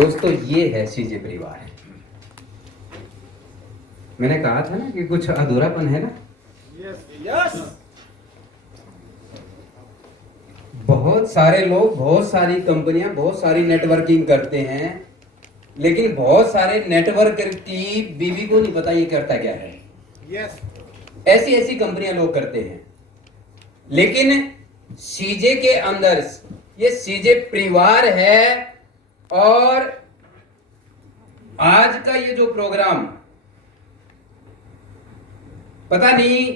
दोस्तों ये है सीजे परिवार। मैंने कहा था ना कि कुछ अधूरापन है ना। यस। बहुत सारे लोग, बहुत सारी कंपनियां, बहुत सारी नेटवर्किंग करते हैं, लेकिन बहुत सारे नेटवर्कर की बीवी को नहीं पता ये करता क्या है। यस। ऐसी ऐसी कंपनियां लोग करते हैं, लेकिन सीजे के अंदर ये सीजे परिवार है। और आज का ये जो प्रोग्राम, पता नहीं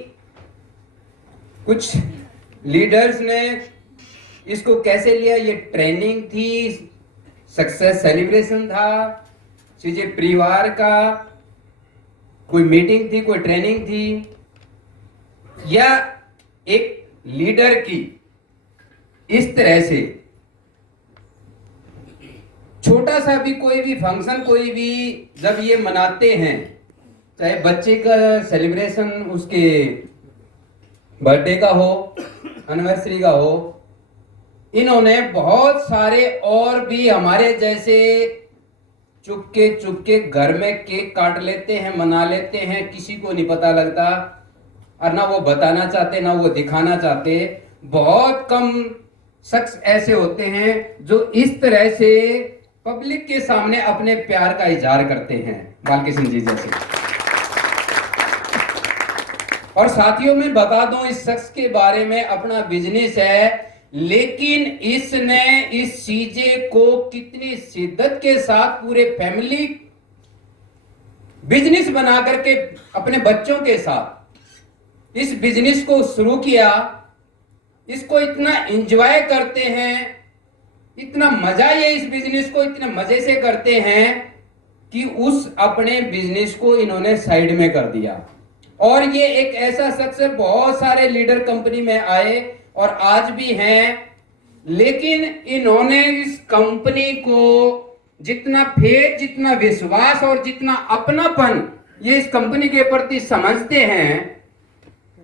कुछ लीडर्स ने इसको कैसे लिया। ये ट्रेनिंग थी, सक्सेस सेलिब्रेशन था, सीजे परिवार का कोई मीटिंग थी, कोई ट्रेनिंग थी, या एक लीडर की इस तरह से छोटा सा भी कोई भी फंक्शन, कोई भी जब ये मनाते हैं, चाहे बच्चे का सेलिब्रेशन, उसके बर्थडे का हो, एनिवर्सरी का हो, इन्होंने बहुत सारे और भी हमारे जैसे चुपके चुपके घर में केक काट लेते हैं, मना लेते हैं, किसी को नहीं पता लगता, और ना वो बताना चाहते, ना वो दिखाना चाहते। बहुत कम शख्स ऐसे होते हैं जो इस तरह से पब्लिक के सामने अपने प्यार का इजहार करते हैं, बालकिशन जी जैसे। और साथियों में बता दूं, इस शख्स के बारे में अपना बिजनेस है, लेकिन इसने इस सीजे को कितनी शिद्दत के साथ पूरे फैमिली बिजनेस बना करके अपने बच्चों के साथ इस बिजनेस को शुरू किया। इसको इतना एंजॉय करते हैं, इतना मजा ये इस बिजनेस को इतने मजे से करते हैं कि उस अपने बिजनेस को इन्होंने साइड में कर दिया। और ये एक ऐसा शख्स है, बहुत सारे लीडर कंपनी में आए और आज भी हैं, लेकिन इन्होंने इस कंपनी को जितना फेथ, जितना विश्वास और जितना अपनापन ये इस कंपनी के प्रति समझते हैं,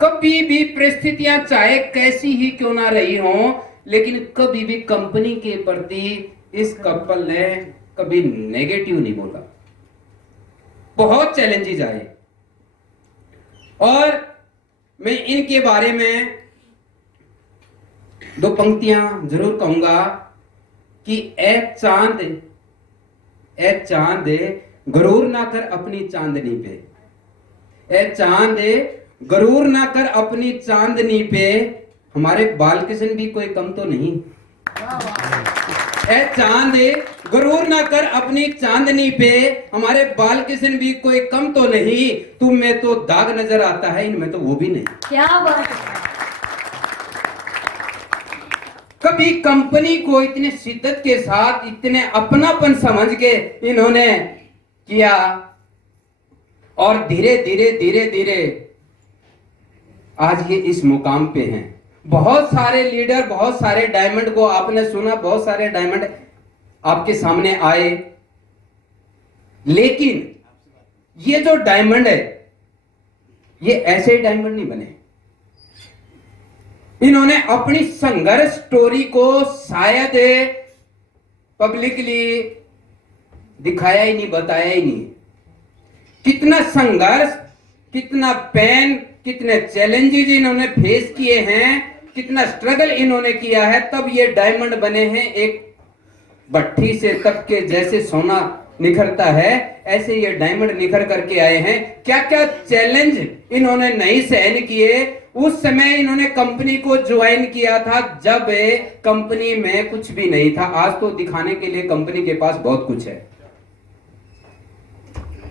कभी भी परिस्थितियां चाहे कैसी ही क्यों ना रही हो, लेकिन कभी भी कंपनी के प्रति इस कपल ने कभी नेगेटिव नहीं बोला। बहुत चैलेंजेस आए और मैं इनके बारे में दो पंक्तियां जरूर कहूंगा कि ए चांद गरूर ना कर अपनी चांदनी पे, ए चांद गरूर ना कर अपनी चांदनी पे, हमारे बालकिशन भी कोई कम तो नहीं। ए चांद गरूर ना कर अपनी चांदनी पे, हमारे बालकिशन भी कोई कम तो नहीं, तुम में तो दाग नजर आता है, इनमें तो वो भी नहीं। क्या बात है। कभी कंपनी को इतने शिद्दत के साथ, इतने अपनापन समझ के इन्होंने किया, और धीरे धीरे धीरे धीरे आज ये इस मुकाम पे हैं। बहुत सारे लीडर, बहुत सारे डायमंड को आपने सुना, बहुत सारे डायमंड आपके सामने आए, लेकिन ये जो डायमंड है, ये ऐसे डायमंड नहीं बने। इन्होंने अपनी संघर्ष स्टोरी को शायद पब्लिकली दिखाया ही नहीं, बताया ही नहीं। कितना संघर्ष, कितना पेन, कितने चैलेंजेस इन्होंने फेस किए हैं, कितना स्ट्रगल इन्होंने किया है, तब ये डायमंड बने हैं। एक भट्ठी से तब के जैसे सोना निखरता है, ऐसे ये डायमंड निखर करके आए हैं। क्या क्या चैलेंज इन्होंने नहीं सहन किए। उस समय इन्होंने कंपनी को ज्वाइन किया था जब कंपनी में कुछ भी नहीं था। आज तो दिखाने के लिए कंपनी के पास बहुत कुछ है।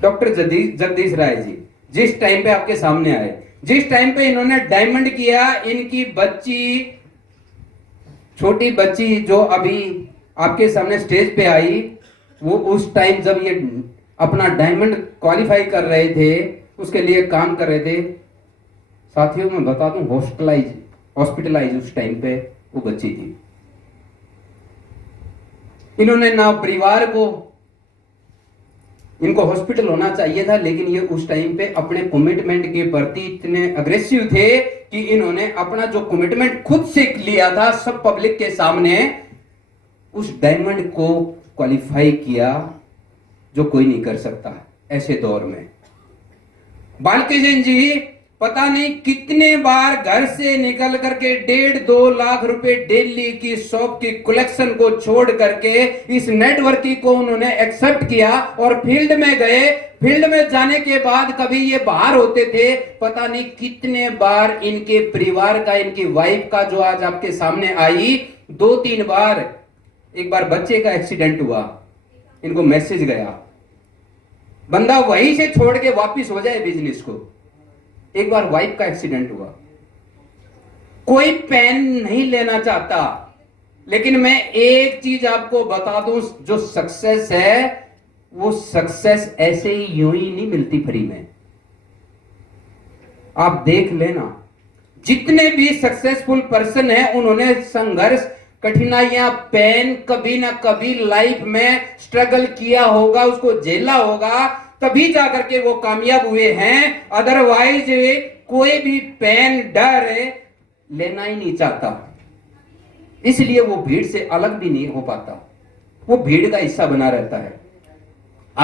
डॉक्टर जगदीश राय जी जिस टाइम पे आपके सामने आए, जिस टाइम पे इन्होंने डायमंड किया, इनकी बच्ची, छोटी बच्ची जो अभी आपके सामने स्टेज पे आई, वो उस टाइम जब ये अपना डायमंड क्वालिफाई कर रहे थे, उसके लिए काम कर रहे थे, साथियों मैं बता दूं, हॉस्पिटलाइज उस टाइम पे वो बच्ची थी। इन्होंने ना परिवार को, इनको हॉस्पिटल होना चाहिए था, लेकिन ये उस टाइम पे अपने कमिटमेंट के प्रति इतने अग्रेसिव थे कि इन्होंने अपना जो कमिटमेंट खुद से लिया था सब पब्लिक के सामने, उस डायमंड को क्वालिफाई किया जो कोई नहीं कर सकता ऐसे दौर में। बालकृष्ण जी पता नहीं कितने बार घर से निकल करके 1.5-2 लाख रुपए डेली की शॉप की कलेक्शन को छोड़ करके इस नेटवर्किंग को उन्होंने एक्सेप्ट किया और फील्ड में गए। फील्ड में जाने के बाद कभी ये बाहर होते थे, पता नहीं कितने बार इनके परिवार का, इनकी वाइफ का जो आज आपके सामने आई, 2-3 बार। एक बार बच्चे का एक्सीडेंट हुआ, इनको मैसेज गया, बंदा वहीं से छोड़ के वापिस हो जाए बिजनेस को। एक बार वाइफ का एक्सीडेंट हुआ, कोई पेन नहीं लेना चाहता, लेकिन मैं एक चीज आपको बता दूं, जो सक्सेस है वो सक्सेस ऐसे ही यूं ही नहीं मिलती फ्री में। आप देख लेना, जितने भी सक्सेसफुल पर्सन हैं उन्होंने संघर्ष, कठिनाइयां, पेन कभी ना कभी लाइफ में स्ट्रगल किया होगा, उसको झेला होगा, तभी जाकर के वो कामयाब हुए हैं। अदरवाइज कोई भी पेन, डर लेना ही नहीं चाहता, इसलिए वो भीड़ से अलग भी नहीं हो पाता, वो भीड़ का हिस्सा बना रहता है।